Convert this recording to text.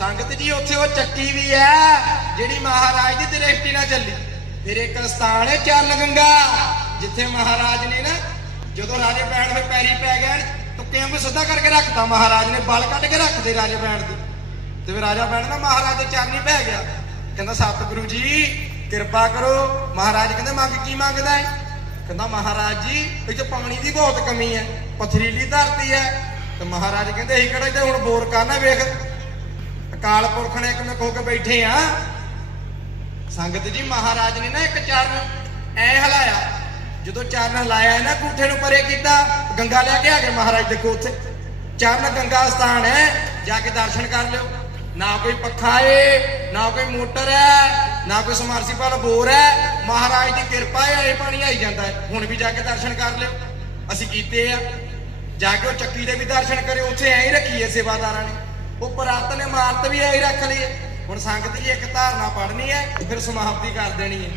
ਸੰਗਤ ਜੀ, ਉੱਥੇ ਉਹ ਚੱਕੀ ਵੀ ਹੈ ਜਿਹੜੀ ਮਹਾਰਾਜ ਦੀ ਦ੍ਰਿਸ਼ਟੀ ਨਾਲ ਚੱਲੀ। ਫਿਰ ਇੱਕ ਸਥਾਨ ਹੈ ਚਰਨ ਗੰਗਾ ਜਿੱਥੇ ਮਹਾਰਾਜ ਨੇ ਨਾ, ਜਦੋਂ ਰਾਜੇ ਬੈਣ ਦੇ ਪੈਰੀ ਪੈ ਗਿਆ, ਤੁੱਕਿਆਂ ਨੂੰ ਸਿੱਧਾ ਕਰਕੇ ਰੱਖਦਾ ਮਹਾਰਾਜ ਨੇ ਬਲ ਕੱਢ ਕੇ ਰੱਖਦੇ ਰਾਜੇ ਬੈਣ ਦੇ। ਤੇ ਫਿਰ ਰਾਜਾ ਬੈਣ ਨਾ ਮਹਾਰਾਜ ਦੇ ਚਰਨੀ ਪੈ ਗਿਆ। ਕਹਿੰਦਾ, ਸਤਿਗੁਰੂ ਜੀ, ਕਿਰਪਾ ਕਰੋ। ਮਹਾਰਾਜ ਕਹਿੰਦੇ, ਮੰਗ ਕੀ ਮੰਗਦਾ ਹੈ ਕਹਿੰਦਾ, ਮਹਾਰਾਜ ਜੀ, ਇਹ ਚ ਪਾਣੀ ਦੀ ਬਹੁਤ ਕਮੀ ਹੈ, ਪਥਰੀਲੀ ਧਰਤੀ ਹੈ। ਤੇ ਮਹਾਰਾਜ ਕਹਿੰਦੇ ਅਸੀਂ ਕਿਹੜਾ ਇੱਥੇ ਹੁਣ ਬੋਰ ਕਰਨਾ ਵੇਖ ਅਕਾਲ ਪੁਰਖ ਨੇ ਇੱਕ ਮਿਕ ਹੋ ਕੇ ਬੈਠੇ ਆ। ਸੰਗਤ ਜੀ, ਮਹਾਰਾਜ ਨੇ ਨਾ ਇੱਕ ਚਰਨ ਐ ਹਲਾਇਆ। ਜਦੋਂ ਚਰਨ ਲਾਇਆ ਨਾ ਕੂਠੇ ਨੂੰ ਪਰੇ ਕੀਤਾ, ਗੰਗਾ ਲੈ ਕੇ ਆ ਗਏ। ਮਹਾਰਾਜ ਦੇਖੋ ਉੱਥੇ। ਚਰਨ ਗੰਗਾ ਸਥਾਨ ਹੈ, ਜਾ ਕੇ ਦਰਸ਼ਨ ਕਰ ਲਿਓ। ਨਾ ਕੋਈ ਪੱਖਾ ਏ, ਨਾ ਕੋਈ ਮੋਟਰ ਹੈ, ਨਾ ਕੋਈ ਸਮਰਸੀਬਲ ਬੋਰ ਹੈ। ਮਹਾਰਾਜ ਦੀ ਕਿਰਪਾ ਹੈ ਇਹ ਪਾਣੀ ਆਈ ਜਾਂਦਾ ਹੈ। ਹੁਣ ਵੀ ਜਾ ਕੇ ਦਰਸ਼ਨ ਕਰ ਲਿਓ। ਅਸੀਂ ਕੀਤੇ ਆ। ਜਾ ਕੇ ਉਹ ਚੱਕੀ ਦੇ ਵੀ ਦਰਸ਼ਨ ਕਰਿਓ। ਉੱਥੇ ਐਂ ਹੀ ਰੱਖੀਏ ਸੇਵਾਦਾਰਾਂ ਨੇ। ਉਹ ਪ੍ਰਾਤ ਨੇ ਮਾਰਤ ਵੀ ਐਂ ਹੀ ਰੱਖ ਲਈ। ਹੁਣ ਸੰਗਤ ਜੀ ਇੱਕ ਧਾਰਨਾ ਪੜਨੀ ਹੈ, ਫਿਰ ਸਮਾਪਤੀ ਕਰ ਦੇਣੀ ਹੈ।